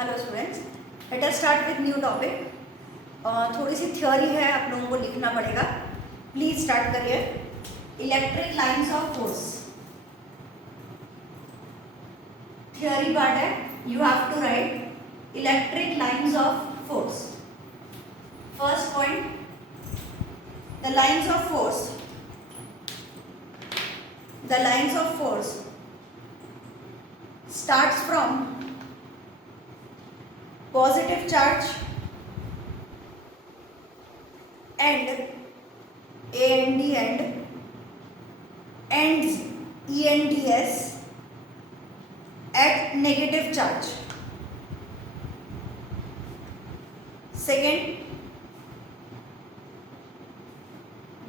Hello students, let us start with new topic. थोड़ी सी theory है, आप लोगों को लिखना पड़ेगा। प्लीज स्टार्ट करिए। Electric lines of force theory part है। You have to write electric lines of force. First point, the lines of force starts from positive charge and A and D and ends E and DS at negative charge. Second,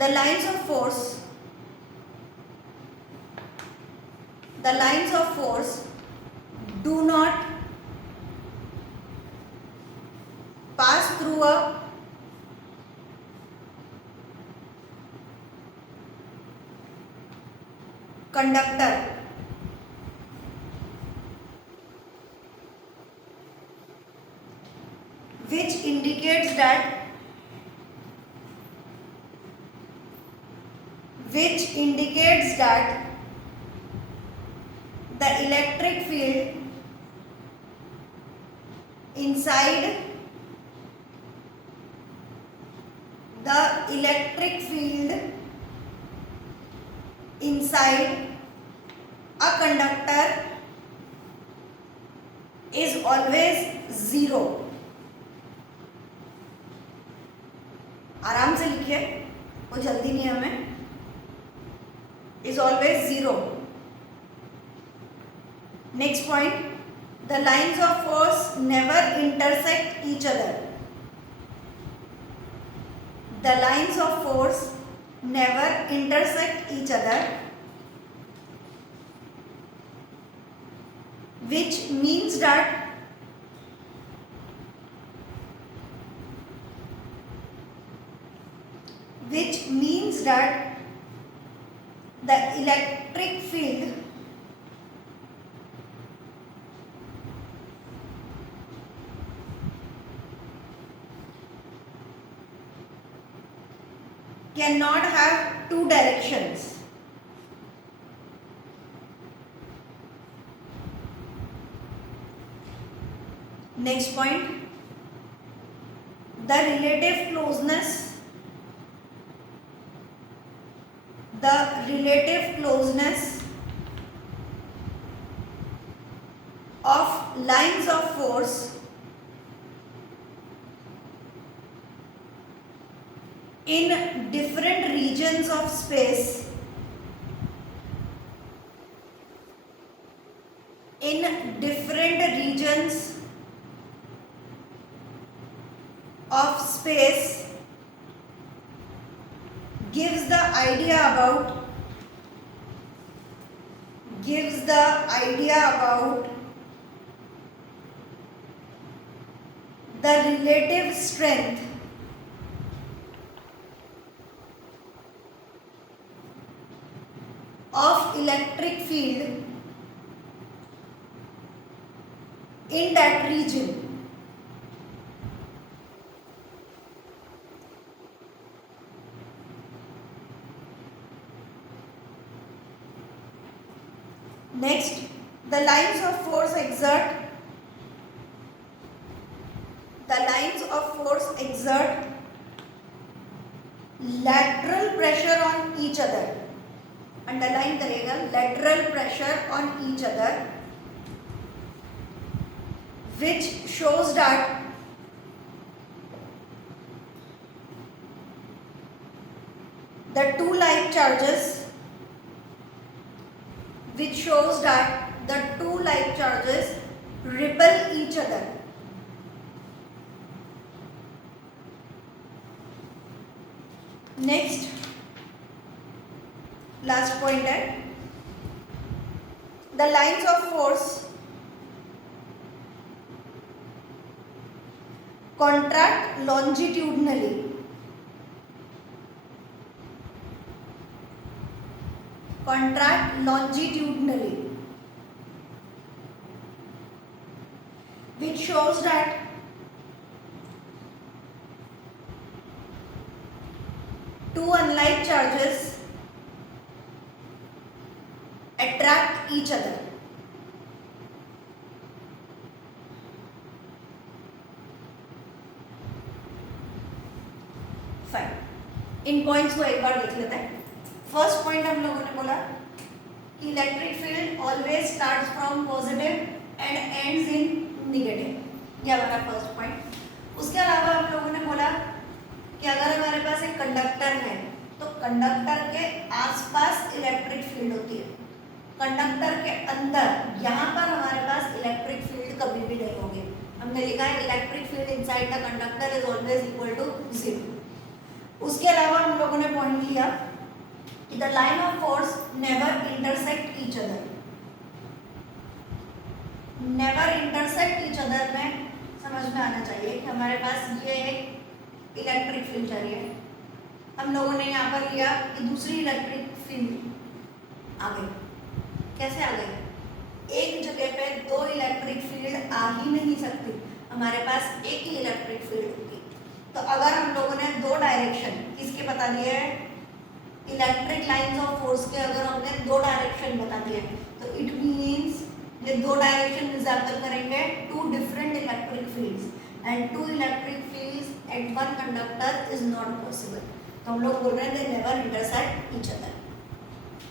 the lines of force do not pass through a conductor which indicates that the electric field inside a conductor is always zero. आराम से लिखिए, कोई जल्दी नहीं है हमें। is always zero. Next point, the lines of force never intersect each other. The lines of force never intersect each other, which means that the electric field cannot have two directions. Next point, the relative closeness of lines of force in different regions of space gives the idea about the relative strength of electric field in that region. Next, the lines of force exert lateral pressure on each other. Underline करेगा, lateral pressure on each other, which shows that the two like charges repel each other. Next, last point है, the lines of force contract longitudinally. which shows that two unlike charges attract each other. Fine, इन points को एक बार देख लेते हैं. First point हम लोगों ने बोला कि electric field always starts from positive and ends in negative. ये हमारा फर्स्ट पॉइंट. उसके अलावा हम लोगों ने बोला कि अगर हमारे पास एक कंडक्टर है तो कंडक्टर के आसपास इलेक्ट्रिक फील्ड होती है. कंडक्टर के अंदर यहाँ पर हमारे पास इलेक्ट्रिक फील्ड कभी भी नहीं होगी. हमने लिखा है electric field inside the conductor is always equal to 0. उसके अलावा हम लोगों ने पॉइंट लिया कि the line of force never intersect each other. Never intersect each other में समझ में आना चाहिए कि हमारे पास ये एक इलेक्ट्रिक फील्ड जा रही है. हम लोगों ने यहाँ पर लिया कि दूसरी इलेक्ट्रिक फील्ड आ गई. कैसे आ गई? एक जगह पे दो इलेक्ट्रिक फील्ड आ ही नहीं सकती. हमारे पास एक ही इलेक्ट्रिक फील्ड होगी. तो अगर हम लोगों ने दो डायरेक्शन किसके बता दिए हैं, इलेक्ट्रिक लाइंस ऑफ फोर्स के अगर हमने दो डायरेक्शन बता दिए तो इट मीन्स ये दो डायरेक्शन रिजल्ट करेंगे two different electric fields and two electric fields at one conductor is not possible. तो हम लोग बोल रहे हैं they never intersect each other.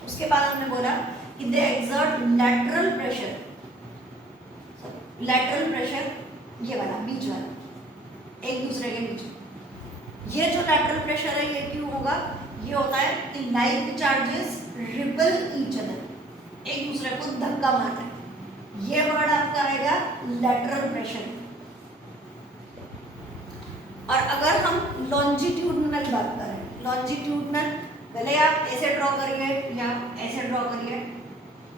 उसके बाद हमने बोला कि they exert lateral pressure. Lateral pressure ये वाला बीच वाला एक दूसरे के बीच. ये जो लैटरल प्रेशर है ये क्यों होगा? ये होता है कि like charges ripple each other, एक दूसरे को धक्का मारता है. ये वर्ड आपका आएगा लैटरल प्रेशर. और अगर हम लॉन्जिट्यूडनल बात करें, लॉन्जिट्यूडनल पहले आप ऐसे ड्रॉ करिए या ऐसे ड्रॉ करिए.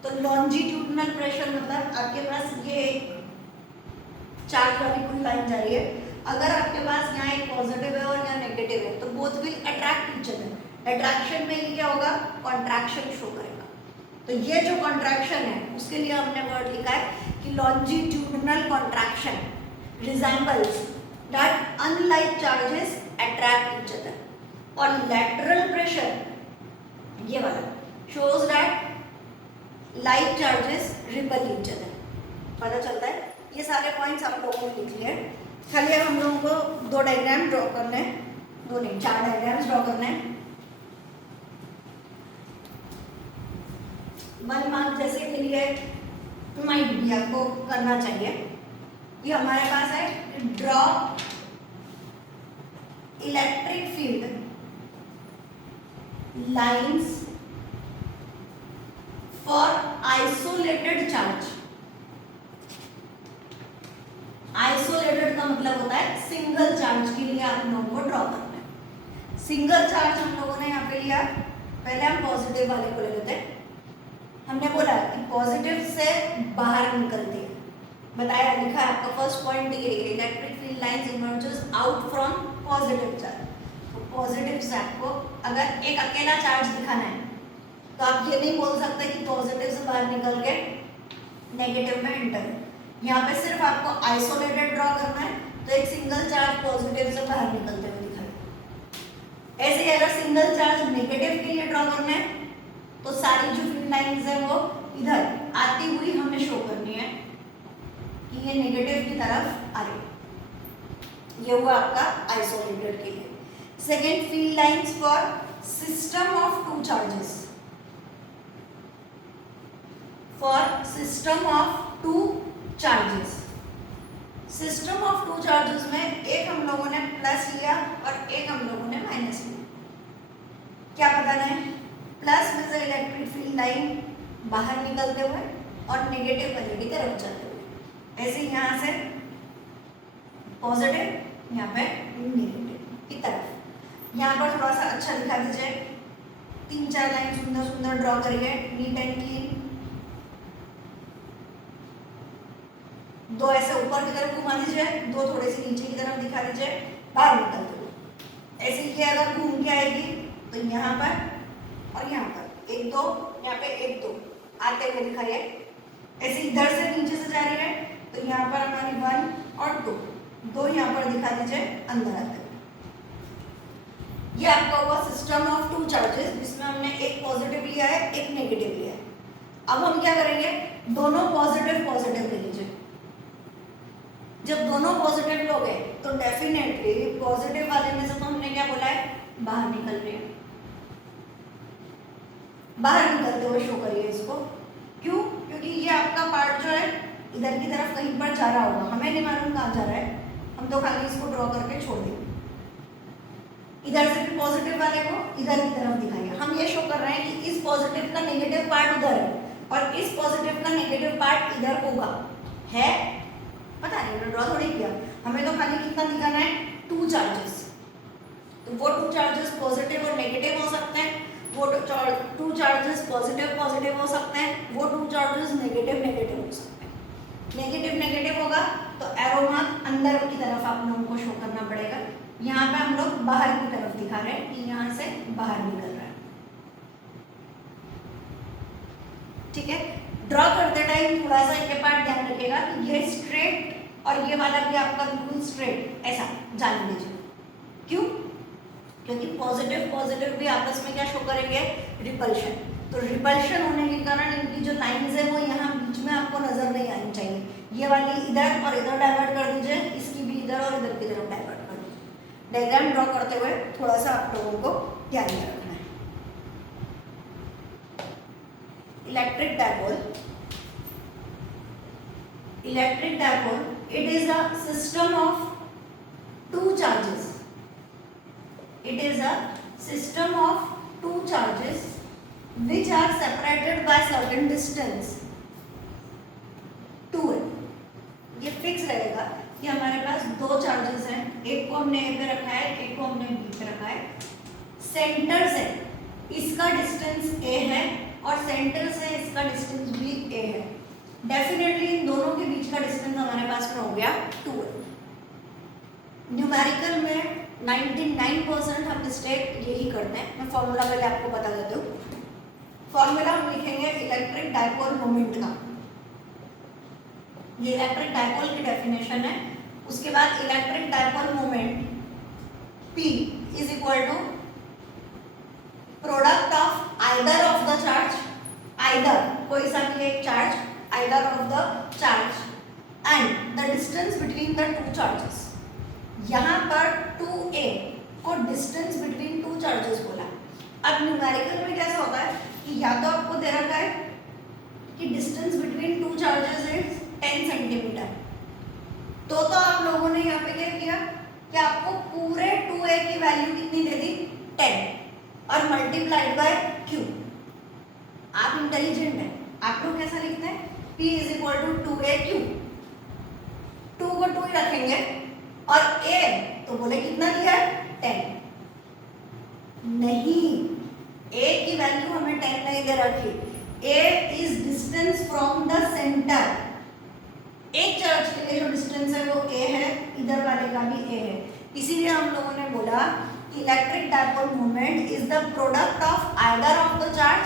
तो लॉन्जिट्यूडनल प्रेशर मतलब आपके पास ये एक चार्ज वाली कोई लाइन जा रही है. अगर आपके पास यहाँ एक पॉजिटिव है और यहाँ नेगेटिव है तो both will attract each other. Attraction में ये क्या होगा? कॉन्ट्रैक्शन शो करेगा. तो ये जो कॉन्ट्रैक्शन है उसके लिए हमने वर्ड लिखा है कि longitudinal contraction resembles that unlike charges attract each other. और लैटरल प्रेशर ये वाला shows that like charges ripple each other. पता चलता है. ये सारे पॉइंट्स आप लोगों ने लिख लिए. खाली अब हम लोगों को दो डायग्राम ड्रॉ करने हैं, दो नहीं 4 डायग्राम्स ड्रॉ करने हैं. 1 मार्क जैसे के लिए माइट भी आपको करना चाहिए. ये हमारे पास है draw electric field lines for isolated charge. Isolated का मतलब होता है सिंगल चार्ज के लिए आप लोगों को ड्रॉ करना है. सिंगल चार्ज हम लोगों ने यहाँ पे लिया. पहले हम पॉजिटिव वाले को ले लेते हैं. हमने बोला कि पॉजिटिव से बाहर निकलती है. बताया लिखा है आपका फर्स्ट पॉइंट ये electric field lines emerges out from positive charge. तो पॉजिटिव से आपको अगर एक अकेला चार्ज दिखाना है तो आप ये नहीं बोल सकते कि पॉजिटिव से बाहर निकल के नेगेटिव में एंटर. यहाँ पे सिर्फ आपको आइसोलेटेड ड्रॉ करना है तो एक सिंगल चार्ज पॉजिटिव से बाहर निकलते हुए दिखाई. ऐसे ही अगर सिंगल चार्ज नेगेटिव के लिए ड्रॉ करना है तो सारी जो फील्ड लाइंस है वो इधर आती हुई हमें शो करनी है कि ये नेगेटिव की तरफ आ रही है. ये हुआ आपका आइसोलेटेड के लिए. Second, field lines for system of two charges. For system of two charges. System of two charges में एक हम लोगों ने प्लस लिया और एक हम लोगों ने माइनस लिया. क्या बताना है? प्लस में से इलेक्ट्रिक फील्ड लाइन बाहर निकलते हुए और नेगेटिव वाले की तरफ जाते हुए. ऐसे यहाँ से पॉजिटिव, यहाँ पे नेगेटिव की तरफ. यहाँ पर थोड़ा सा अच्छा दिखा दीजिए. 3-4 लाइन सुंदर सुंदर ड्रॉ करिए, नीट एंड क्लीन. दो ऐसे ऊपर की तरफ घुमा दीजिए, दो थोड़े से नीचे की तरफ दिखा दीजिए बाहर निकलते हुए. ऐसे ही अगर घूम के आएगी तो यहाँ पर और यहाँ पर 1-2, यहाँ पे 1-2 आते हुए दिखाइए. ऐसे इधर से नीचे से जा रही है तो यहाँ पर हमारी 1 और 2, दो यहाँ पर दिखा दीजिए अंदर आते हुए। ये आपका हुआ सिस्टम ऑफ टू चार्जेस, जिसमें हमने एक पॉजिटिव लिया है, एक नेगेटिव लिया है। अब हम क्या करेंगे, दोनों पॉजिटिव पॉजिटिव ले लीजिए। जब दोनों पॉजिटिव लोगे तो डेफिनेटली पॉजिटिव वाले में से तो हमने क्या बोला है, बाहर निकल रहे हैं, बाहर निकलते हुए शो करिए इसको। क्यों? क्योंकि ये आपका पार्ट जो है इधर की तरफ कहीं पर जा रहा होगा, हमें नहीं मालूम कहाँ जा रहा है, हम तो खाली इसको ड्रॉ करके छोड़ देंगे। इधर से भी पॉजिटिव वाले को इधर की तरफ दिखाइए। हम ये शो कर रहे हैं कि इस पॉजिटिव का नेगेटिव पार्ट उधर है और इस पॉजिटिव का नेगेटिव पार्ट इधर होगा, है पता नहीं, मैंने ड्रॉ थोड़ी किया, हमें तो खाली कितना दिखाना है, टू चार्जेस। तो वो टू चार्जेस पॉजिटिव और नेगेटिव हो सकते हैं, वो टू चार्जेस पॉजिटिव पॉजिटिव हो सकते हैं, वो टू चार्जेस नेगेटिव नेगेटिव हो सकते हैं। नेगेटिव नेगेटिव होगा तो एरो मार्क अंदर की तरफ आप लोगों को शो करना पड़ेगा। यहाँ पे हम लोग बाहर की तरफ दिखा रहे हैं कि यहाँ से बाहर निकल रहा है, ठीक है। ड्रॉ करते टाइम थोड़ा सा ये पार्ट ध्यान रखिएगा कि ये स्ट्रेट और ये वाला भी आपका बिल्कुल स्ट्रेट, ऐसा जान लीजिए। क्यों? क्योंकि पॉजिटिव पॉजिटिव भी आपस में क्या शो करेंगे, रिपल्शन। तो रिपल्शन होने के कारण इनकी जो लाइंस है वो यहाँ बीच में आपको नजर नहीं आनी चाहिए। ये वाली इधर और इधर डाइवर्ट कर दीजिए, इसकी भी इधर और इधर की तरफ डाइवर्ट कर दीजिए। डायग्राम ड्रॉ करते हुए थोड़ा सा आप लोगों को ध्यान में रखना है। Electric dipole, electric dipole it is a system of two charges. It is a system of two charges which are separated by certain distance. 2 है, ये फिक्स रहेगा कि हमारे पास दो चार्जेस हैं, एक को हमने ए पे रखा है, एक को हमने बी पे रखा है। सेंटर से इसका डिस्टेंस ए है और सेंटर से इसका डिस्टेंस भी ए है। डेफिनेटली इन दोनों के बीच का डिस्टेंस हमारे पास में हो गया 2 है। न्यूमेरिकल में 99% हम मिस्टेक यही करते हैं। मैं फॉर्मूला पहले आपको बता देती हूँ। फॉर्मूला हम लिखेंगे इलेक्ट्रिक डायपोल मोमेंट का, ये इलेक्ट्रिक डायपोल की डेफिनेशन है। उसके बाद electric dipole moment P is equal to product of either of the charge, either कोई सा भी एक charge, either of the charge and the distance between the two charges। यहाँ पर 2a को distance between two charges बोला। अब numerical में कैसा होता है कि या तो आपको दे रखा है कि distance between two charges is 10 centimetre, तो आप लोगों ने यहाँ पे क्या किया कि आपको पूरे 2a की वैल्यू कितनी दे दी, 10 और मल्टीप्लाइड बाय q। आप इंटेलिजेंट हैं, आप लोग कैसा लिखते हैं, P is equal to 2AQ, 2 को 2 ही रखेंगे और A तो बोले कितना दिया है, 10। नहीं, A की वैल्यू हमें 10 नहीं दे रखी। A is distance from the centre. एक चार्ज के लिए जो डिस्टेंस है वो A है, इधर वाले का भी A है। इसीलिए हम लोगों ने बोला electric dipole moment is the product of either of the charge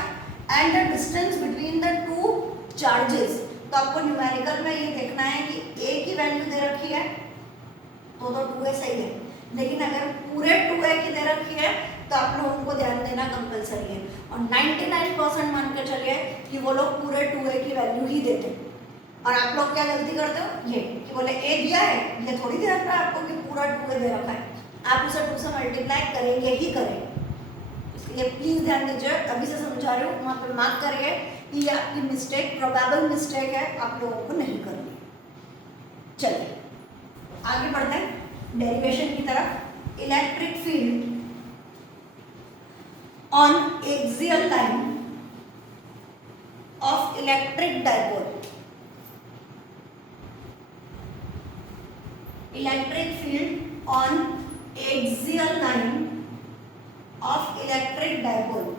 and the distance between the two charges. तो आपको न्यूमेरिकल में ये देखना है कि A की वैल्यू दे रखी है तो 2A सही है, लेकिन अगर पूरे 2A की दे रखी है तो आप लोगों को ध्यान देना कंपलसरी है। और 99% मान के चलिए कि वो लोग पूरे 2A की वैल्यू ही देते हैं। और आप लोग क्या गलती करते हो, ये कि बोले A दिया है, ये थोड़ी दे रखा है आपको कि पूरा 2A दे रखा है, आप उसे 2 से मल्टीप्लाई करेंगे ही करेंगे। इसलिए प्लीज ध्यान दीजिए, अभी से समझा रही हूँ, वहाँ पर मार्क करिए कि ये आपकी मिस्टेक, प्रोबेबल मिस्टेक है, आप लोगों को नहीं करनी। चलिए आगे बढ़ते हैं डेरिवेशन की तरफ। Electric field on axial line of electric dipole, electric field on axial line of electric dipole.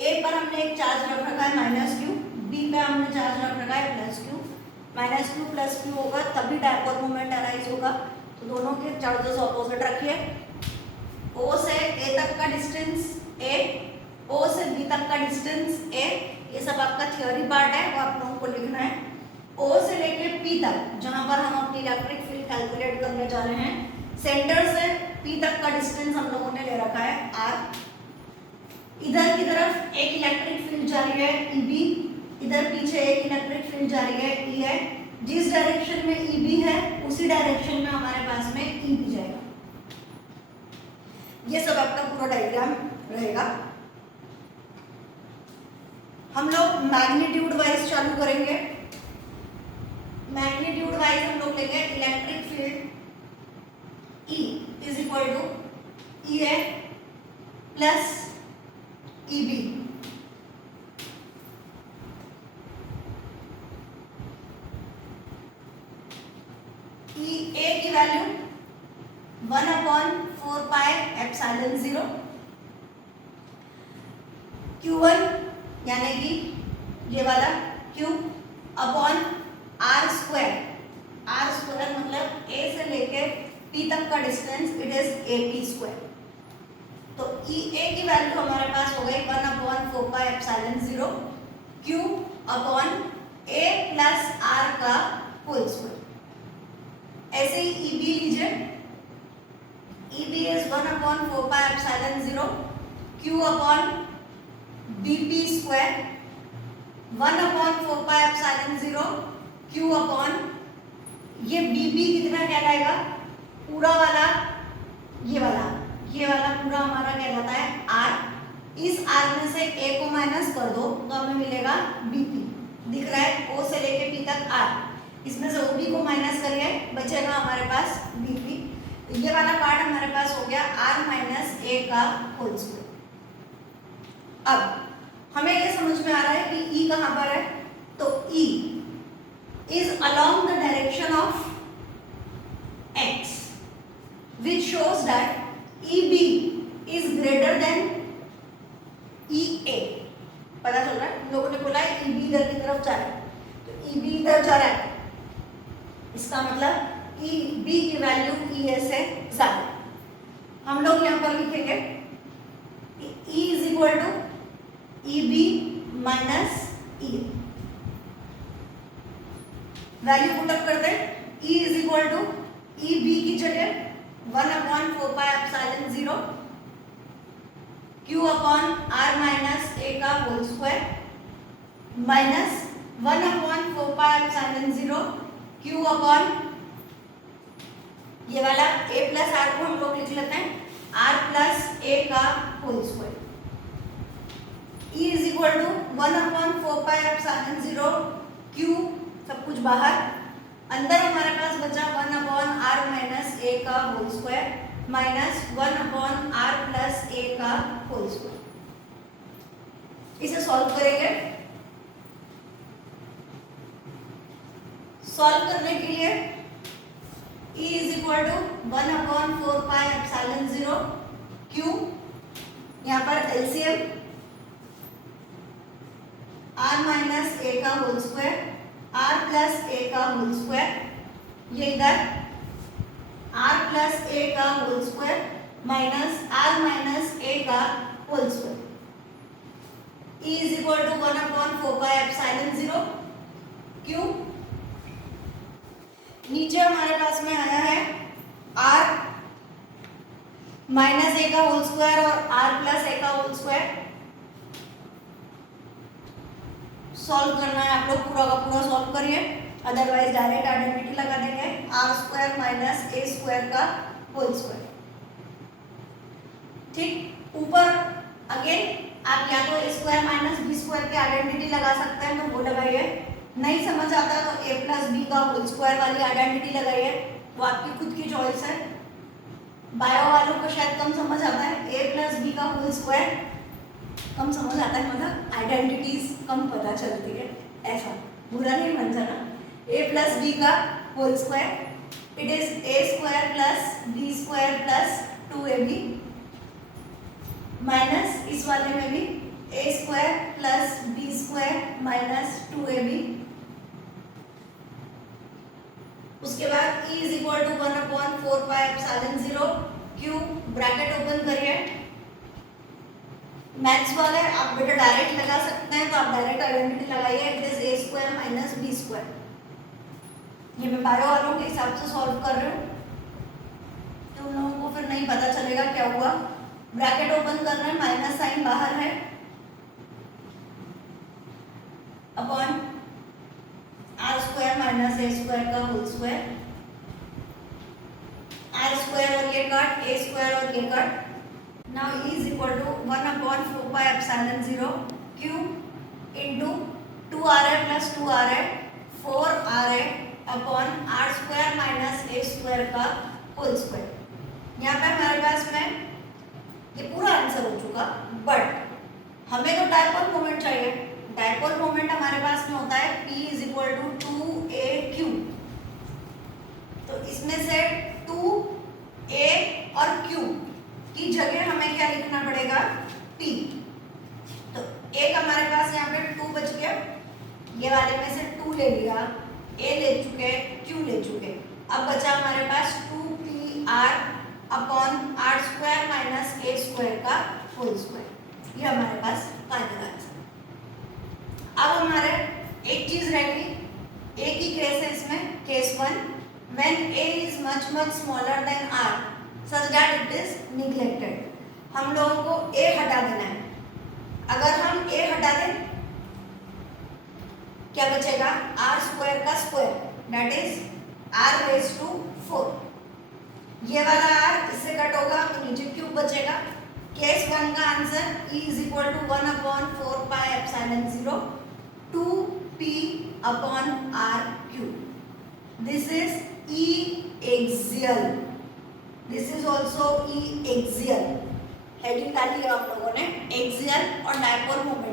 A पर हमने एक चार्ज रख रखा है -q, बी पे हमने चार्ज रख रखा है +q। -q + q होगा तभी डायपोल मोमेंट अराइज होगा। तो दोनों के चार्जेस ऑपोजिट रखिए। O से A तक का डिस्टेंस ए, ओ से बी तक का डिस्टेंस ए, ये सब आपका थ्योरी पार्ट है, वो आप लोगों को लिखना है। ओ से लेके पी तक जहां पर हम अपनी इलेक्ट्रिक फील्ड कैलकुलेट करने जा रहे हैं, सेंटर से पी तक का डिस्टेंस हम लोगों ने ले रखा है आर। इधर की तरफ एक इलेक्ट्रिक फील्ड जा रही है ईबी, इधर पीछे एक इलेक्ट्रिक फील्ड जा रही है ई है। जिस डायरेक्शन में ईबी है उसी डायरेक्शन में हमारे पास में ईबी जाएगा। ये सब आपका पूरा डायग्राम रहेगा। हम लोग मैग्नीट्यूड वाइज चालू करेंगे। मैग्नीट्यूड वाइज हम लोग लेंगे electric field E is equal to E A plus E B. E A की वैल्यू 1/4 पाई एप्सिलॉन 0, Q1 यानी कि ये वाला Q upon R square. R square मतलब ए से लेके पी तक का distance, it is A P square. तो ई ए की वैल्यू हमारे पास हो गई 1/4 pi epsilon 0 Q upon A plus R का होल स्क्वायर। ऐसे ही ई बी लीजिए, E B is 1/4 pi epsilon 0 Q upon B P square, 1/4 pi epsilon 0 Q upon ये बी बी कितना कहलाएगा, पूरा वाला ये वाला पूरा हमारा कहलाता है आर। इस आर में से ए को माइनस कर दो तो हमें मिलेगा बी पी। दिख रहा है ओ से लेके पी तक आर, इसमें से ओ बी को माइनस करिए, बचेगा हमारे पास बी पी। ये वाला पार्ट हमारे पास हो गया आर माइनस ए का होल स्क्वायर। अब हमें ये समझ में आ रहा है कि ई कहाँ पर है, तो ई is along the direction of x, which shows that EB is greater than EA। पता चल रहा है, लोगों ने बोला है EB इधर की तरफ जा रहा है, तो EB इधर जा रहा है, इसका मतलब EB की वैल्यू EA से ज्यादा। हम लोग यहाँ पर लिखेंगे E is equal to EB minus EA। Value put up करते हैं, E is equal to E B की जगह 1/4 pi epsilon 0 Q upon r minus a का whole square minus 1/4 pi epsilon 0 Q upon ये वाला a प्लस आर को हम लोग लिख लेते हैं r प्लस ए का whole square. E is equal to 1/4 pi epsilon 0 Q, सब कुछ बाहर, अंदर हमारे पास बचा 1/r माइनस ए का whole square minus 1/r plus ए का होल स्क्वायर। इसे सॉल्व करेंगे। सॉल्व करने के लिए E is equal to 1/4 pi epsilon 0 Q, यहाँ पर एलसीएम r माइनस ए का होल स्क्वायर r प्लस ए का होल स्क्वायर, ये इधर r प्लस ए का whole square minus r minus a का whole square. E is equal to 1/4 pi epsilon 0 Q। नीचे हमारे पास में आया है r माइनस ए का होल स्क्वायर और r प्लस ए का होल स्क्वायर। सॉल्व करना है आप लोग, पूरा का पूरा सॉल्व करिए, अदरवाइज डायरेक्ट आइडेंटिटी लगा देंगे R square minus A square का होल स्क्वायर। ठीक, ऊपर अगेन आप या तो A square minus B square की आइडेंटिटी लगा सकते हैं, तो वो लगाइए। नहीं समझ आता तो ए प्लस बी का होल स्क्वायर वाली आइडेंटिटी लगाइए, वो आपकी खुद की चॉइस है। बायो वालों को शायद कम समझ आता है, ए प्लस बी का होल स्क्वायर कम समझ आता है, मतलब आइडेंटिटीज कम पता चलती है, ऐसा बुरा नहीं मन जाना। ए प्लस बी का whole square, it is a square plus b square plus 2ab minus इस वाले में भी a square plus b square minus 2ab। उसके बाद E is equal to 1/4 pi epsilon 0 Q, bracket open करिए, maths वाले आप बेटा डायरेक्ट लगा सकते हैं, तो आप डायरेक्ट आइडेंटिटी लगाइए, it is a square minus B square. ये मैं बायो वालों के हिसाब से सॉल्व कर रही हूँ, तो उन लोगों को फिर नहीं पता चलेगा क्या हुआ। ब्रैकेट ओपन कर रहे हैं, माइनस साइन बाहर है, upon R square minus A square का होल स्क्वायर, आर स्क्वायर और ये कट, ए स्क्वायर और ये cut. Now E is equal to 1/4 pi epsilon 0 Q into 2ra plus 2ra 4ra upon R square minus A square का whole square. यहाँ पे हमारे पास में ये पूरा आंसर हो चुका, बट हमें तो डायपोल मोमेंट चाहिए। डायपोल मोमेंट हमारे पास में होता है P is equal to 2aq। तो इसमें से 2a और q की जगह हमें क्या लिखना पड़ेगा, P। तो एक हमारे पास यहाँ पे 2 बच गया, ये वाले में से 2 ले लिया, a ले चुके, q ले चुके। अब बचा हमारे पास 2pr upon R square minus A square का होल स्क्वायर। ये हमारे पास फाइनल आंसर। अब हमारे एक चीज रह गई, एक ही केस है इसमें, case 1, when a is much smaller than r such that it is neglected. हम लोगों को a हटा देना है। अगर हम a हटा दें क्या बचेगा, r स्क्वायर का square, that is r raise to 4। ये वाला r इससे कट होगा तो नीचे क्यूब बचेगा। केस 1 का answer E is equal to 1/4 pi epsilon 0 2p upon r cube. This is E axial, this is also E axial. Heading डाली है आप लोगों ने, एक्सियल और डायपोल मोमेंट।